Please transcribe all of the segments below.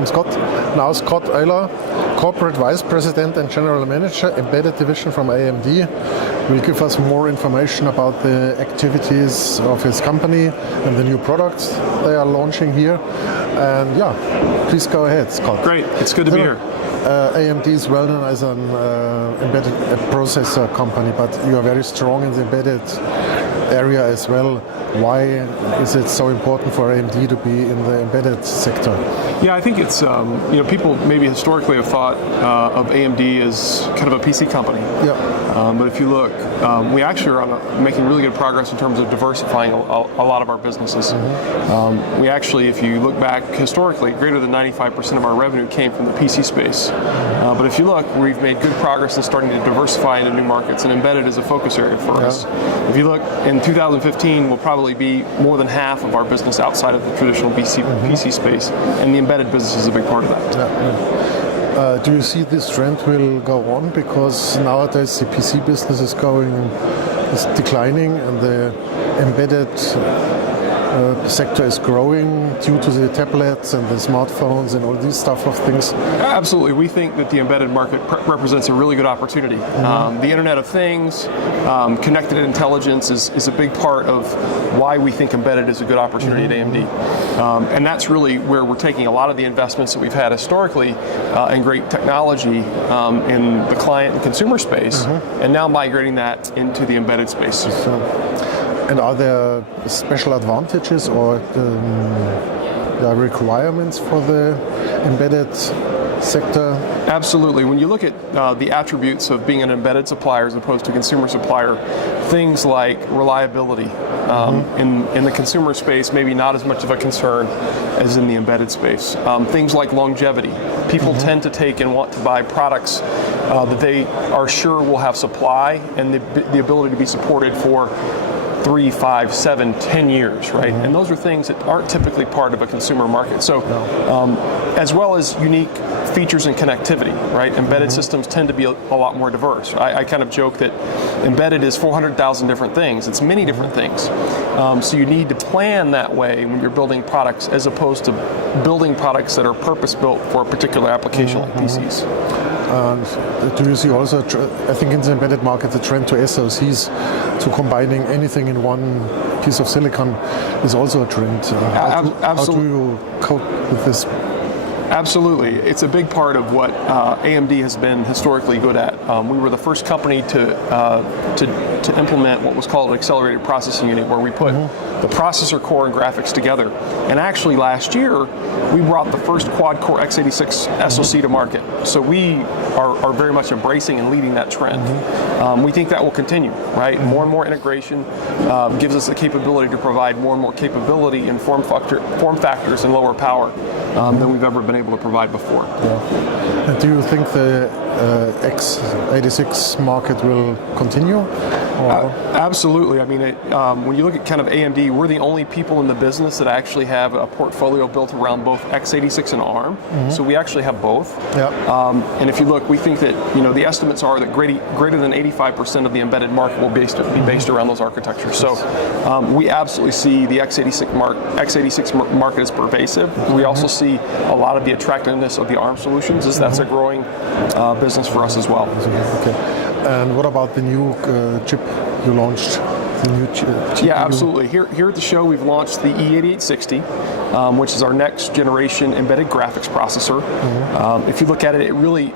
Welcome, Scott. Now Scott Euler, Corporate Vice President and General Manager, Embedded Division from AMD, will give us more information about the activities of his company and the new products they are launching here. And yeah, please go ahead, Scott. Great, it's good to be here. AMD is well known as an embedded processor company, but you are very strong in the embedded area as well. Why is it so important for AMD to be in the embedded sector? Yeah, I think it's, people maybe historically have thought of AMD as kind of a PC company. Yeah. But if you look, we actually are making really good progress in terms of diversifying a lot of our businesses. We actually, if you look back historically, greater than 95% of our revenue came from the PC space. But if you look, we've made good progress in starting to diversify into new markets, and embedded is a focus area for us. If you look, in 2015, we'll probably be more than half of our business outside of the traditional PC space, and the embedded business is a big part of that. Do you see this trend will go on, because nowadays the PC business is declining and the embedded sector is growing due to the tablets and the smartphones and all these stuff of things? Absolutely. We think that the embedded market represents a really good opportunity. The Internet of Things, connected intelligence is a big part of why we think embedded is a good opportunity at AMD. And that's really where we're taking a lot of the investments that we've had historically in great technology in the client and consumer space, and now migrating that into the embedded space. And are there special advantages or requirements for the embedded sector? Absolutely. When you look at the attributes of being an embedded supplier as opposed to a consumer supplier, things like reliability in the consumer space, maybe not as much of a concern as in the embedded space. Things like longevity. People tend to take and want to buy products that they are sure will have supply and the ability to be supported for 3, 5, 7, 10 years, right? And those are things that aren't typically part of a consumer market. So, as well as unique features and connectivity, right? Embedded systems tend to be a lot more diverse. I kind of joke that embedded is 400,000 different things. It's many different things. So you need to plan that way when you're building products, as opposed to building products that are purpose-built for a particular application like PCs. And do you see also, I think in the embedded market, the trend to SoCs, to combining anything in one piece of silicon, is also a trend. How do you cope with this? Absolutely. It's a big part of what AMD has been historically good at. We were the first company to implement what was called an accelerated processing unit, where we put the processor core and graphics together. And actually last year, we brought the first quad-core x86 SoC to market. So we are very much embracing and leading that trend. We think that will continue, right? More and more integration gives us the capability to provide more and more capability in form factors and lower power than we've ever been able to provide before. And do you think the x86 market will continue? Absolutely. I mean, when you look at kind of AMD, we're the only people in the business that actually have a portfolio built around both x86 and ARM. So we actually have both. And if you look, we think that the estimates are that greater than 85% of the embedded market will be based around those architectures. So we absolutely see the x86 market as pervasive. We also see a lot of the attractiveness of the ARM solutions, as that's a growing business for us as well. Okay. And what about the new chip you launched? The new chip? Yeah, absolutely. Here at the show, we've launched the E8860, which is our next generation embedded graphics processor. If you look at it, it really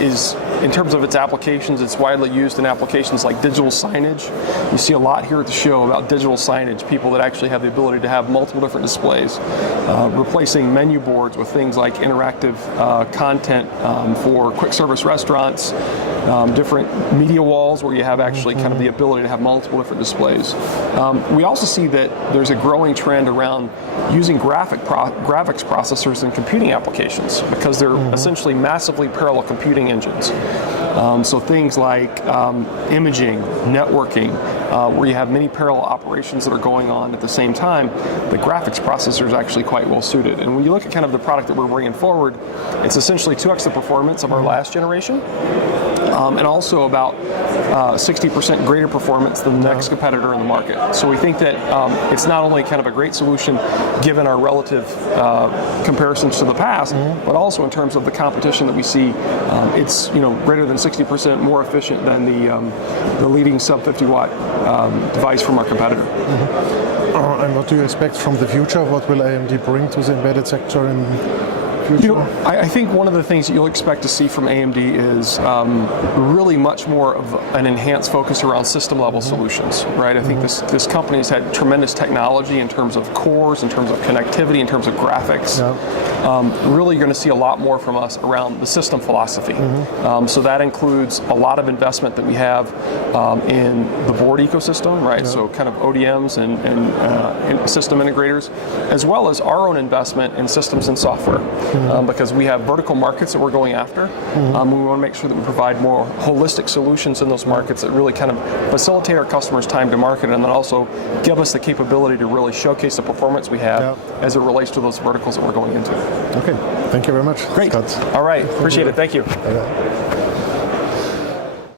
is, in terms of its applications, it's widely used in applications like digital signage. You see a lot here at the show about digital signage, people that actually have the ability to have multiple different displays, replacing menu boards with things like interactive content for quick service restaurants, different media walls where you have actually kind of the ability to have multiple different displays. We also see that there's a growing trend around using graphics processors in computing applications, because they're essentially massively parallel computing engines. So things like imaging, networking, where you have many parallel operations that are going on at the same time, the graphics processor is actually quite well suited. And when you look at kind of the product that we're bringing forward, it's essentially 2x the performance of our last generation, and also about 60% greater performance than the next competitor in the market. So we think that it's not only kind of a great solution given our relative comparisons to the past, but also in terms of the competition that we see, it's greater than 60% more efficient than the leading sub 50 watt device from our competitor. And what do you expect from the future? What will AMD bring to the embedded sector in future? I think one of the things that you'll expect to see from AMD is really much more of an enhanced focus around system level solutions, right? I think this company has had tremendous technology in terms of cores, in terms of connectivity, in terms of graphics. Really, you're going to see a lot more from us around the system philosophy. So that includes a lot of investment that we have in the board ecosystem, right? So kind of ODMs and system integrators, as well as our own investment in systems and software. Because we have vertical markets that we're going after. We want to make sure that we provide more holistic solutions in those markets that really kind of facilitate our customers' time to market, and then also give us the capability to really showcase the performance we have as it relates to those verticals that we're going into. Okay, thank you very much. Great. Scott. All right, appreciate it. Thank you. Bye-bye.